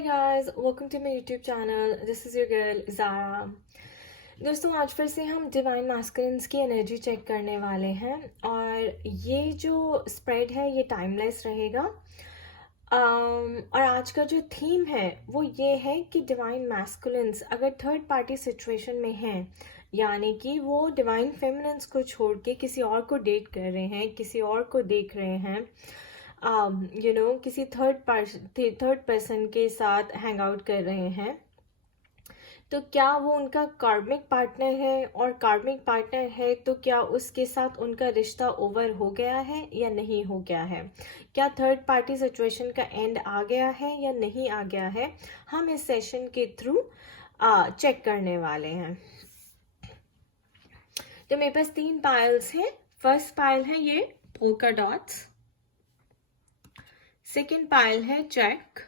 Hi guys, welcome to my YouTube channel. This is your girl Zara. दोस्तों आज फिर से हम डिवाइन मैस्कुलिन्स की एनर्जी चेक करने वाले हैं और ये जो स्प्रेड है ये टाइमलेस रहेगा। और आज का जो थीम है वो ये है कि डिवाइन मैस्कुलिन्स अगर थर्ड पार्टी सिचुएशन में हैं, यानी कि वो डिवाइन फेमिनिन्स को छोड़ के किसी और को डेट कर रहे हैं, किसी और को देख रहे हैं, किसी थर्ड पर्सन के साथ हैंग आउट कर रहे हैं, तो क्या वो उनका कार्मिक पार्टनर है? और कार्मिक पार्टनर है तो क्या उसके साथ उनका रिश्ता ओवर हो गया है या नहीं हो गया है? क्या थर्ड पार्टी सिचुएशन का एंड आ गया है या नहीं आ गया है? हम इस सेशन के थ्रू चेक करने वाले हैं। तो मेरे पास 3 पाइल्स हैं। फर्स्ट पाइल है ये पोल्का डॉट्स, सेकेंड पाइल है चेक,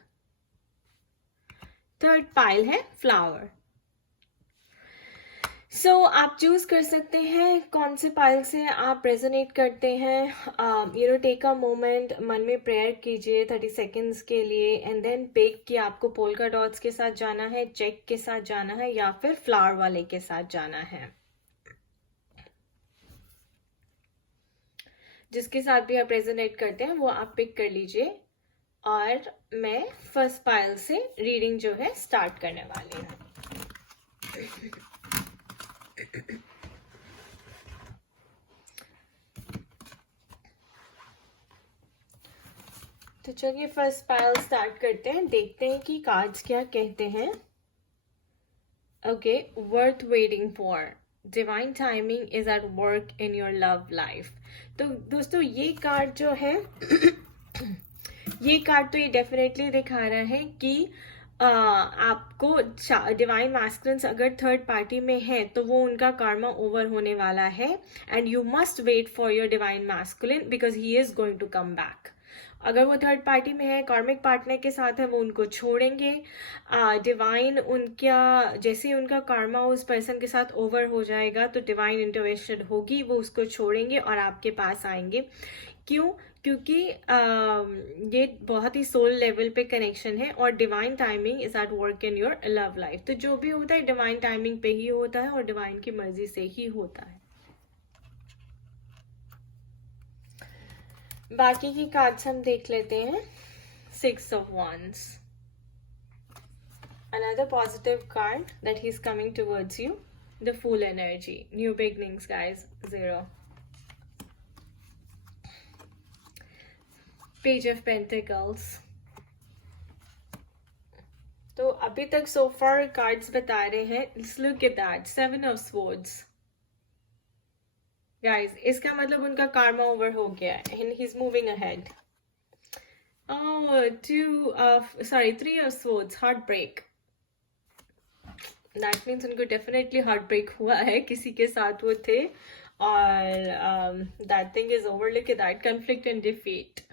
थर्ड पाइल है फ्लावर। आप चूज कर सकते हैं कौन से पाइल से आप रेजोनेट करते हैं। टेक अ मोमेंट, मन में प्रेयर कीजिए 30 सेकेंड्स के लिए एंड देन पिक कि आपको पोल्का डॉट्स के साथ जाना है, चेक के साथ जाना है या फिर फ्लावर वाले के साथ जाना है। जिसके साथ भी आप रेजोनेट करते हैं वो आप पिक कर लीजिए और मैं फर्स्ट पाइल से रीडिंग जो है स्टार्ट करने वाली हूँ। तो चलिए फर्स्ट पाइल स्टार्ट करते हैं, देखते हैं कि कार्ड्स क्या कहते हैं। Okay, worth waiting for, divine timing is at work in your love life. तो दोस्तों ये कार्ड जो है ये कार्ड तो ये डेफिनेटली दिखा रहा है कि आपको डिवाइन मैस्कुलिन्स अगर थर्ड पार्टी में है तो वो उनका कर्मा ओवर होने वाला है and you must wait for your divine masculine because he is going to come back. अगर वो थर्ड पार्टी में है, कार्मिक पार्टनर के साथ है, वो उनको छोड़ेंगे। डिवाइन उनका जैसे ही उनका कर्मा उस पर्सन के साथ ओवर हो जाएगा तो डिवाइन इंटरवेंशन होगी, वो उसको छोड़ेंगे और आपके पास आएंगे। क्यों? क्योंकि ये बहुत ही सोल लेवल पे कनेक्शन है और divine timing is at work in your love life. तो जो भी होता है डिवाइन टाइमिंग पे ही होता है और डिवाइन की मर्जी से ही होता है। बाकी की कार्ड्स हम देख लेते हैं। 6 of Wands, another positive card that he's coming towards you, the Fool energy, new beginnings guys, 0. Page of Pentacles. तो अभी तक so far कार्ड्स बता रहे हैं, let's look at that, 7 of Swords. Guys, इसका मतलब उनका karma over हो गया and he's moving ahead. 3 of Swords, heartbreak. That means उनको definitely heartbreak हुआ है, किसी के साथ वो थे और that thing is over. Look at that, conflict and defeat.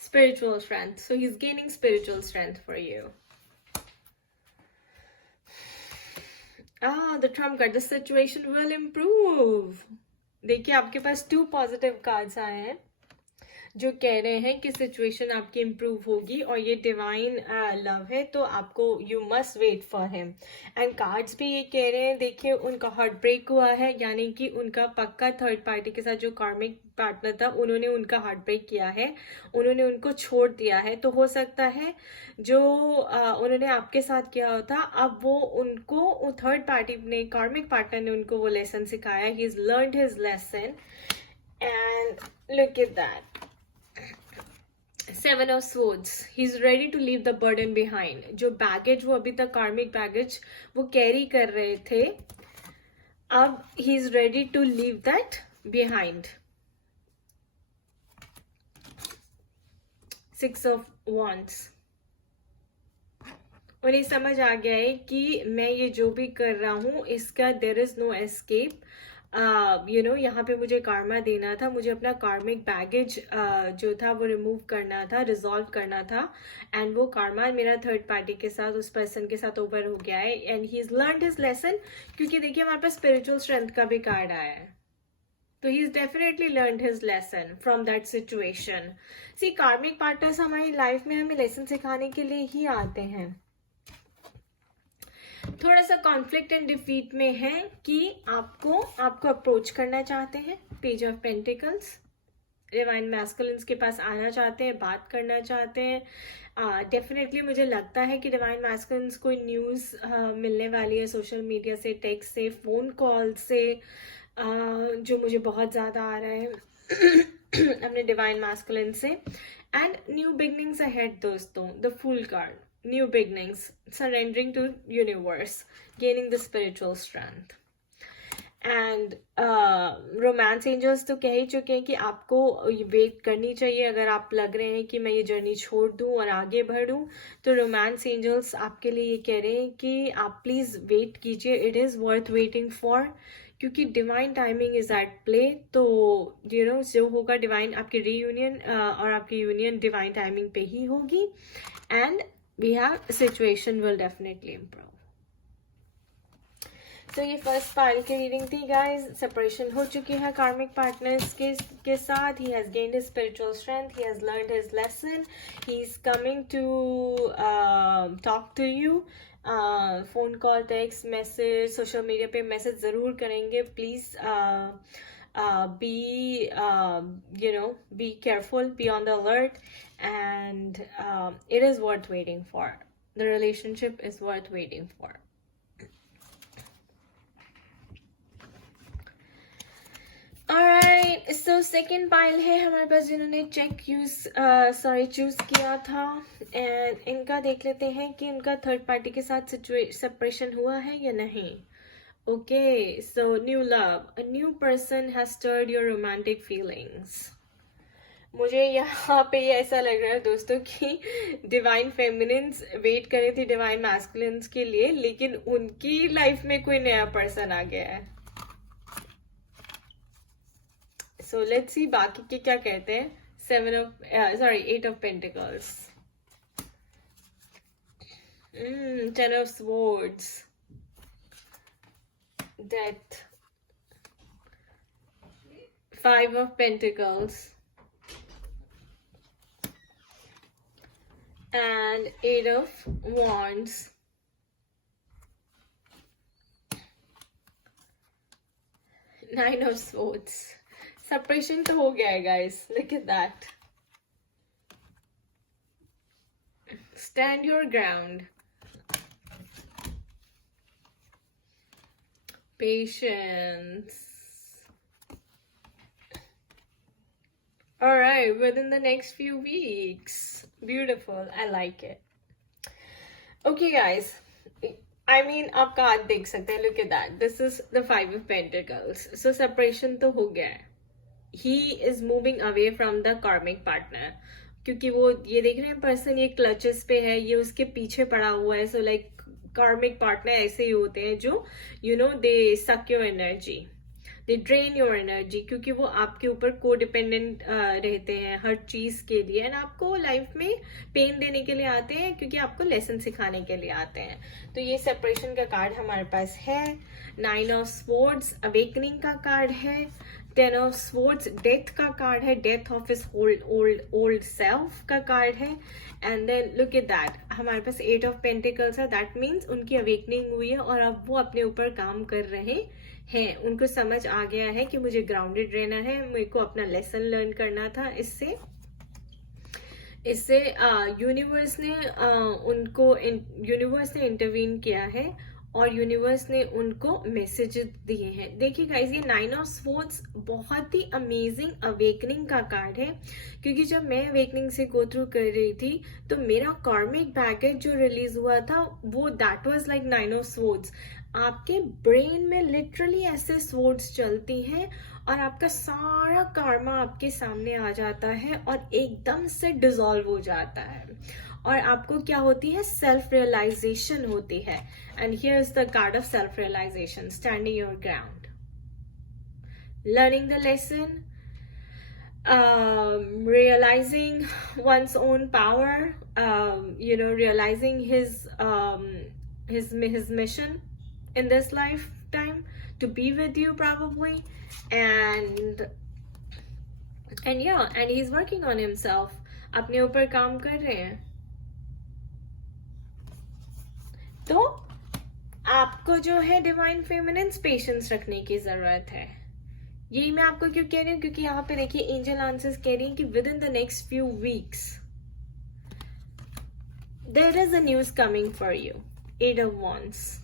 Spiritual strength. So he's gaining spiritual strength for you. The trump card, the situation will improve. देखिए आपके पास 2 पॉजिटिव कार्ड्स आए हैं जो कह रहे हैं कि सिचुएशन आपकी इम्प्रूव होगी और ये डिवाइन लव है तो आपको you must wait for him. And cards भी ये कह रहे हैं, देखिए उनका हार्ट ब्रेक हुआ है, यानी कि उनका पक्का थर्ड पार्टी के साथ जो कार्मिक पार्टनर था उन्होंने उनका हार्ट ब्रेक किया है, उन्होंने उनको छोड़ दिया है। तो हो सकता है जो उन्होंने आपके साथ किया होता अब वो उनको थर्ड पार्टी ने, कार्मिक पार्टनर ने उनको वो लेसन सिखाया, he is learned his lesson and look at that. 7 of Swords, he's ready to leave the burden behind. जो बैगेज वो अभी तक कार्मिक बैगेज वो कैरी कर रहे थे, अब he is ready to leave that behind. 6 of Wands, उन्हें समझ आ गया है कि मैं ये जो भी कर रहा हूँ इसका there is no escape. यहाँ पे मुझे कार्मा देना था, मुझे अपना कार्मिक बैगेज जो था वो रिमूव करना था, रिजॉल्व करना था एंड वो कार्मा मेरा थर्ड पार्टी के साथ, उस पर्सन के साथ ओवर हो गया है and he is learned his lesson. क्योंकि देखिए हमारे पास स्पिरिचुअल स्ट्रेंथ का भी कार्ड आया है तो he is definitely learn his lesson from that situation. See karmic partners हमारी लाइफ में हमें लेसन सिखाने के लिए ही आते हैं. थोड़ा सा कॉन्फ्लिक्ट एंड डिफीट में है कि आपको अप्रोच करना चाहते हैं. Page of pentacles, divine masculines के पास आना चाहते हैं, बात करना चाहते हैं. डेफिनेटली मुझे लगता है कि डिवाइन मैस्कुलिन्स कोई न्यूज़ मिलने वाली है सोशल मीडिया से, टेक्स्ट से, फ़ोन कॉल से, जो मुझे बहुत ज़्यादा आ रहा है अपने डिवाइन मैस्कुलिन से. एंड न्यू बिगनिंग्स अहेड दोस्तों. The fool card, new beginnings, surrendering to universe, gaining the spiritual strength. And romance angels तो कह ही चुके हैं कि आपको वेट करनी चाहिए. अगर आप लग रहे हैं कि मैं ये जर्नी छोड़ दूं और आगे बढ़ूं, तो रोमांस एंजल्स आपके लिए ये कह रहे हैं कि आप प्लीज़ वेट कीजिए. It is worth waiting for, क्योंकि divine timing is at play. तो जो होगा डिवाइन, आपकी रीयूनियन और आपकी यूनियन डिवाइन टाइमिंग पे ही होगी. And we have situation will definitely improve. तो ये फर्स्ट पाइल की रीडिंग थी गाइज. सेपरेशन हो चुकी है कार्मिक पार्टनर्स के साथ. He has gained his spiritual strength, he has learned his lesson, he is coming to talk to you. Phone call, text message, social media पे message ज़रूर करेंगे. Please be careful, be on the alert, and it is worth waiting for. The relationship is worth waiting for. Alright, so second pile है हमारे पास जिन्होंने choose किया था. And इनका देख लेते हैं कि उनका थर्ड पार्टी के साथ सेपरेशन हुआ है या नहीं. Okay, so new love. A new person has stirred your romantic feelings. मुझे यहाँ पे ऐसा लग रहा है दोस्तों कि डिवाइन फेमिनिन्स वेट कर रही थी डिवाइन मैस्कुलिन्स के लिए, लेकिन उनकी लाइफ में कोई नया पर्सन आ गया है. So let's see बाकी के क्या कहते हैं. 8 of Pentacles, 10 of Swords, Death, 5 of Pentacles, and 8 of Wands, 9 of Swords. Separation तो हो गया है guys. Look at that. Stand your ground. Patience. Alright, within the next few weeks. Beautiful. I like it. Okay guys, I mean आप card देख सकते हैं. Look at that. This is the 5 of Pentacles. So separation तो हो गया है. He is moving away from the karmic partner, क्योंकि वो ये देख रहे हैं पर्सन ये क्लचेस पे है, ये उसके पीछे पड़ा हुआ है. सो लाइक कार्मिक पार्टनर ऐसे ही होते हैं जो दे सक your energy, they drain your energy, क्योंकि वो आपके ऊपर को डिपेंडेंट रहते हैं हर चीज के लिए. एंड आपको लाइफ में पेन देने के लिए आते हैं, क्योंकि आपको लेसन सिखाने के लिए आते हैं. तो ये सेपरेशन का कार्ड हमारे पास है. 9 ऑफ स्वॉर्ड्स अवेकनिंग का कार्ड है. 10 ऑफ स्वॉर्ड्स डेथ का कार्ड है. Death of his old self का कार्ड है. And then look at that, हमारे पास 8 ऑफ पेंटिकल्स है. दैट मीन्स उनकी अवेकनिंग हुई है और अब वो अपने ऊपर काम कर रहे हैं. उनको समझ आ गया है कि मुझे ग्राउंडेड रहना है, मेरे को अपना लेसन लर्न करना था. इससे यूनिवर्स ने इंटरवीन किया है और यूनिवर्स ने उनको मैसेजेस दिए हैं. देखिए गाइस, ये 9 ऑफ स्वॉर्ड्स बहुत ही अमेजिंग अवेकनिंग का कार्ड है, क्योंकि जब मैं अवेकनिंग से गो थ्रू कर रही थी तो मेरा कार्मिक बैगेज जो रिलीज हुआ था वो that was like 9 of swords. आपके ब्रेन में लिटरली ऐसे स्वॉर्ड्स चलती हैं और आपका सारा कार्मा आपके सामने आ जाता है और एकदम से डिसॉल्व हो जाता है. और आपको क्या होती है, सेल्फ रियलाइजेशन होती है. And here is the card of self realization. Standing your ground, learning the lesson, realizing one's own power, realizing his mission in this lifetime. to be with you probably, and yeah, and he's working on himself. अपने ऊपर काम कर रहे हैं. तो आपको जो है डिवाइन फेमिनिन्स पेशेंस रखने की जरूरत है. यही मैं आपको क्यों कह रही हूँ, क्योंकि यहाँ पे देखिए एंजल आंसर्स कह रही हैं कि within the next few weeks there is a news coming for you. Eight of wands.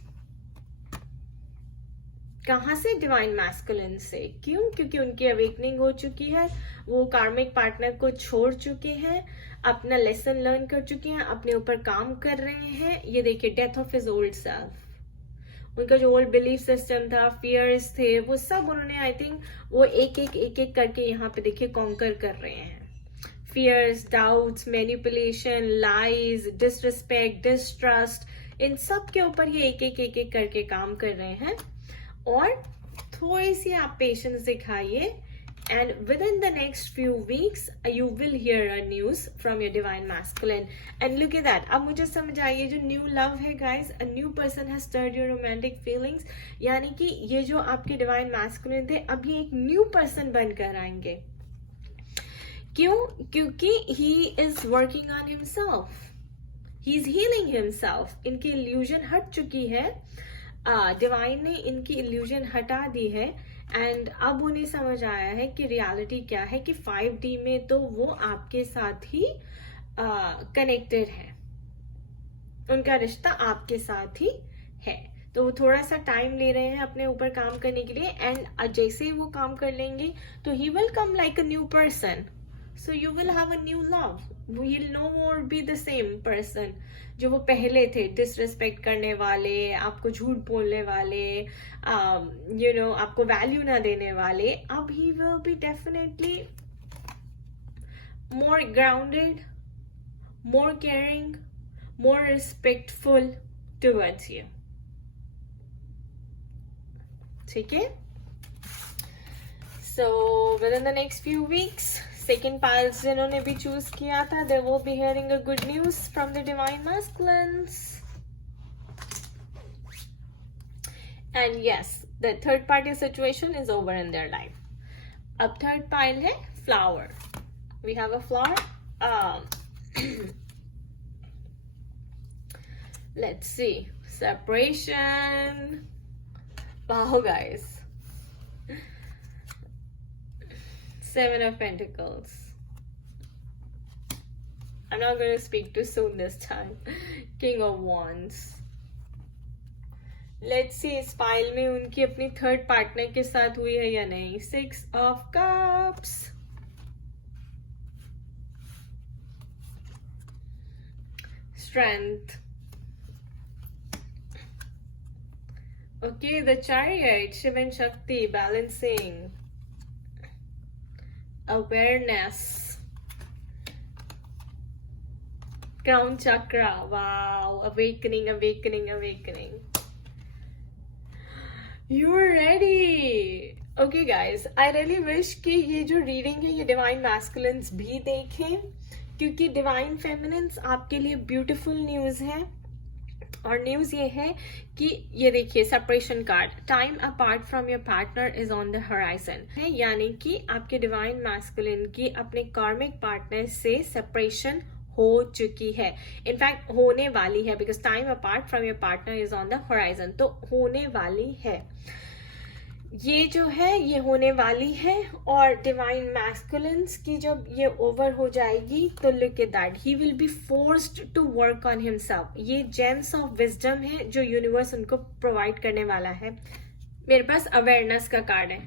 कहाँ से? डिवाइन मैस्कुलिन से. क्यों? क्योंकि उनकी अवेकनिंग हो चुकी है, वो कार्मिक पार्टनर को छोड़ चुके हैं, अपना लेसन लर्न कर चुके हैं, अपने ऊपर काम कर रहे हैं. ये देखिए death of his old self. उनका जो ओल्ड बिलीफ सिस्टम था, फियर्स थे, वो सब उन्होंने आई थिंक वो एक एक करके यहाँ पे देखिए कॉन्कर कर रहे हैं. Fears, doubts, manipulation, lies, disrespect, distrust, इन सब के ऊपर ये एक एक करके काम कर रहे हैं. और थोड़ी सी आप पेशेंस दिखाइए, and within the next few weeks you will hear a news from your divine masculine. And look at that. अब मुझे समझ आई, ये जो न्यू लव है guys, a new person has stirred your romantic feelings. यानी कि ये जो आपके divine masculine थे अभी एक न्यू पर्सन बनकर आएंगे. क्यों? क्योंकि he is working on himself, he is healing himself. इनकी illusion हट चुकी है, डिवाइन ने इनकी इल्यूजन हटा दी है, एंड अब उन्हें समझ आया है कि रियलिटी क्या है, कि 5D में तो वो आपके साथ ही कनेक्टेड है, उनका रिश्ता आपके साथ ही है. तो वो थोड़ा सा टाइम ले रहे हैं अपने ऊपर काम करने के लिए, एंड जैसे ही वो काम कर लेंगे तो he will come like a new person. So you will have a new love. He will no more be the same person जो वो पहले थे, डिसरिस्पेक्ट करने वाले, आपको झूठ बोलने वाले, यू नो आपको वैल्यू ना देने वाले. अब ही will be definitely more grounded, more caring, more respectful towards you. ठीक है? So with in the next few weeks, second piles जिन्होंने भी चूज किया था, they will be hearing a good news from the divine masculines. And yes, the third party situation is over in their life. अब third pile है flower. We have a flower. Let's see. Separation. Wow, guys. Seven of Pentacles. I'm not going to speak too soon this time. King of Wands. Let's see इस file में उनकी अपनी third partner के साथ हुई है या नहीं. Six of Cups. Strength. Okay, the Chariot, Shiv and Shakti, balancing. Awareness. Crown chakra. Wow. Awakening, awakening, awakening. You're ready. Okay guys, I really wish कि ये जो रीडिंग है ये डिवाइन मैस्कुलिन्स भी देखें, क्योंकि डिवाइन फेमिनिन्स आपके लिए ब्यूटीफुल न्यूज है. और न्यूज ये है कि ये देखिए separation card, time apart from your partner is on the horizon है. यानी कि आपके डिवाइन मैस्कुलिन की अपने कार्मिक पार्टनर से सेपरेशन हो चुकी है. इनफैक्ट होने वाली है, because time apart from your partner is on the horizon. तो होने वाली है, ये जो है ये होने वाली है. और डिवाइन मैस्कुलिन्स की जब ये ओवर हो जाएगी तो look at that, he will be forced to work on himself. ये जेम्स ऑफ विजडम है जो यूनिवर्स उनको प्रोवाइड करने वाला है. मेरे पास अवेयरनेस का कार्ड है,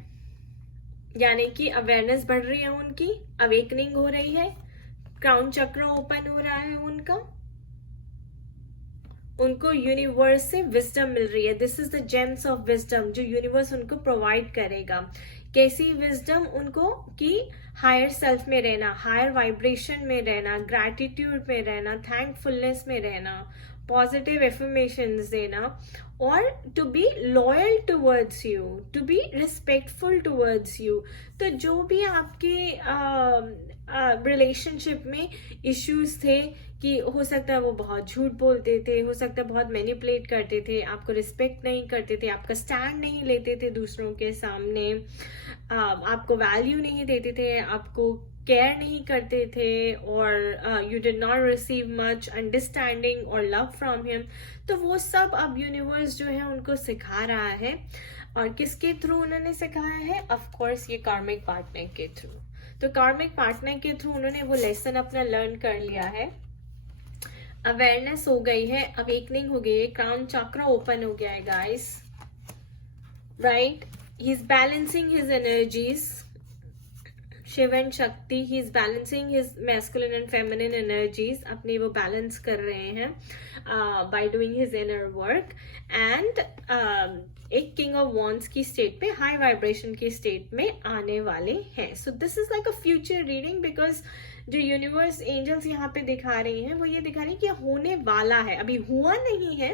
यानी कि अवेयरनेस बढ़ रही है उनकी, अवेकनिंग हो रही है, क्राउन चक्र ओपन हो रहा है उनका, उनको यूनिवर्स से विजडम मिल रही है. This is the James of wisdom जो यूनिवर्स उनको प्रोवाइड करेगा. कैसी विजडम? उनको कि हायर सेल्फ में रहना, हायर वाइब्रेशन में रहना, ग्रैटिट्यूड में रहना, थैंकफुलनेस में रहना, पॉजिटिव एफर्मेशंस देना, और to be loyal towards you, to be respectful towards you. तो जो भी आपके रिलेशनशिप में इश्यूज थे कि हो सकता है वो बहुत झूठ बोलते थे, हो सकता है बहुत मैनिपुलेट करते थे, आपको रिस्पेक्ट नहीं करते थे, आपका स्टैंड नहीं लेते थे दूसरों के सामने, आपको वैल्यू नहीं देते थे, आपको केयर नहीं करते थे, और you did not receive much understanding और लव फ्रॉम हिम। तो वो सब अब यूनिवर्स जो है उनको सिखा रहा है, और किसके थ्रू उन्होंने सिखाया है? ऑफ कोर्स ये कार्मिक पार्टनर के थ्रू। तो कार्मिक पार्टनर के थ्रू उन्होंने वो लेसन अपना लर्न कर लिया है, अवेयरनेस हो गई है, अवेकनिंग हो गई है, क्राउन चक्र ओपन हो गया है guys, right? He is balancing his energies, Shiva and Shakti, he is balancing his masculine and feminine energies, अपने वो बैलेंस कर रहे हैं by doing his inner work, and एक किंग ऑफ वॉन्ड्स की स्टेट पे, हाई वाइब्रेशन की स्टेट में आने वाले हैं। So this is like a future reading, because जो यूनिवर्स एंजल्स यहाँ पे दिखा रही हैं वो ये दिखा रही है कि होने वाला है, अभी हुआ नहीं है।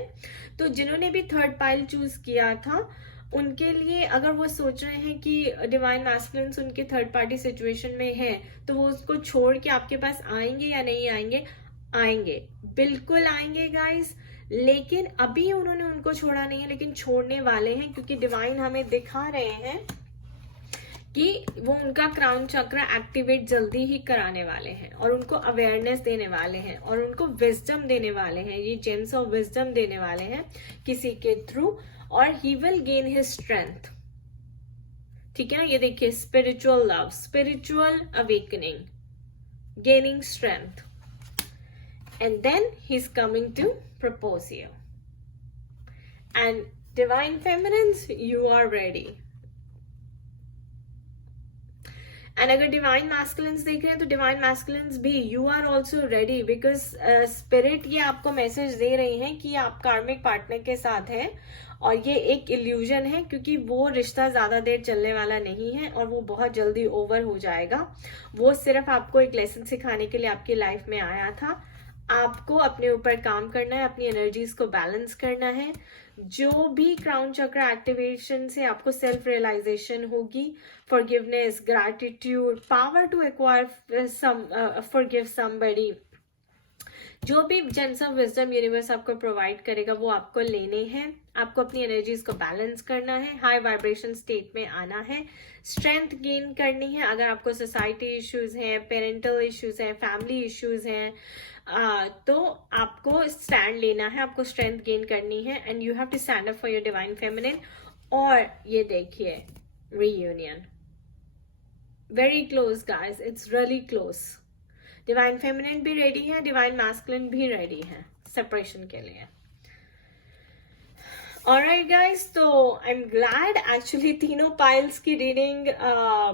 तो जिन्होंने भी थर्ड पाइल चूज किया था उनके लिए, अगर वो सोच रहे हैं कि डिवाइन मैस्कुलिन्स उनके थर्ड पार्टी सिचुएशन में है, तो वो उसको छोड़ के आपके पास आएंगे या नहीं आएंगे? आएंगे, बिल्कुल आएंगे गाइस। लेकिन अभी उन्होंने उनको छोड़ा नहीं है, लेकिन छोड़ने वाले हैं, क्योंकि डिवाइन हमें दिखा रहे हैं कि वो उनका क्राउन चक्र एक्टिवेट जल्दी ही कराने वाले हैं, और उनको अवेयरनेस देने वाले हैं, और उनको विजडम देने वाले हैं, ये जेम्स ऑफ विजडम देने वाले हैं किसी के थ्रू, और he will gain his strength. ठीक है ना, ये देखिए, spiritual love, spiritual awakening, gaining strength, and then he is coming to propose you, and divine feminines, you are ready. And अगर डिवाइन मैस्कुलिन्स देख रहे हैं तो डिवाइन मैस्कुलिन्स भी, you are also ready, because spirit ये आपको message दे रही हैं कि आप कार्मिक पार्टनर के साथ हैं, और ये एक इल्यूजन है, क्योंकि वो रिश्ता ज्यादा देर चलने वाला नहीं है, और वो बहुत जल्दी ओवर हो जाएगा। वो सिर्फ आपको एक लेसन सिखाने के लिए आपकी लाइफ में आया था। आपको अपने ऊपर काम करना है, अपनी एनर्जीज को बैलेंस करना है। जो भी क्राउन चक्र एक्टिवेशन से आपको सेल्फ रियलाइजेशन होगी, forgiveness, gratitude, power to acquire forgive somebody, जो भी जेम्स ऑफ विजडम यूनिवर्स आपको प्रोवाइड करेगा वो आपको लेने हैं। आपको अपनी एनर्जीज को बैलेंस करना है, हाई वाइब्रेशन स्टेट में आना है, स्ट्रेंथ गेन करनी है। अगर आपको सोसाइटी इश्यूज हैं, पेरेंटल इश्यूज हैं, फैमिली इश्यूज हैं, तो आपको स्टैंड लेना है, आपको स्ट्रेंथ गेन करनी है, and you have to stand up for your divine feminine. और ये देखिए, reunion, very close guys, it's really close. Divine feminine भी रेडी है, डिवाइन मैस्कुलिन भी रेडी है सेपरेशन के लिए। ऑलराइट गाइस, तो आई एम ग्लैड, एक्चुअली तीनों पाइल्स की रीडिंग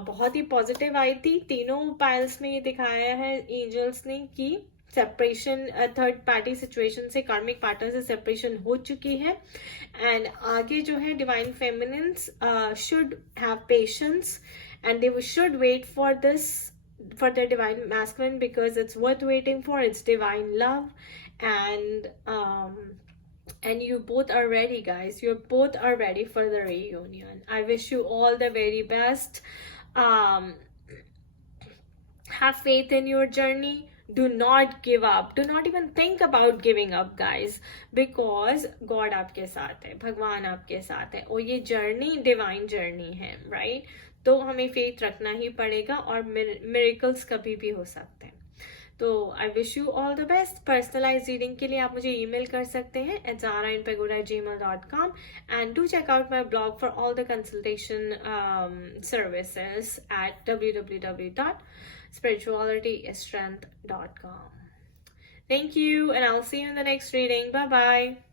बहुत ही पॉजिटिव आई थी। तीनों पाइल्स में ये दिखाया है एंजल्स ने कि सेपरेशन, थर्ड पार्टी सिचुएशन से, कार्मिक पार्टनर से सेपरेशन हो चुकी है, एंड आगे जो है divine feminines should have patience, and they should wait for this, for the divine masculine, because it's worth waiting for. It's divine love, and you both are ready guys, you both are ready for the reunion. I wish you all the very best. Have faith in your journey, do not give up, do not even think about giving up guys, because God आपके साथ है, भगवान आपके साथ है, और ये journey divine journey है, राइट? तो हमें फेथ रखना ही पड़ेगा, और मिरेकल्स कभी भी हो सकते हैं। तो I wish you all the best. Personalize reading के लिए आप मुझे ईमेल कर सकते हैं @zarainpagoda@gmail.com, and do check out my blog for all the consultation services at www.spiritualitystrength.com. Thank you, and I'll see you in the next reading. Bye bye.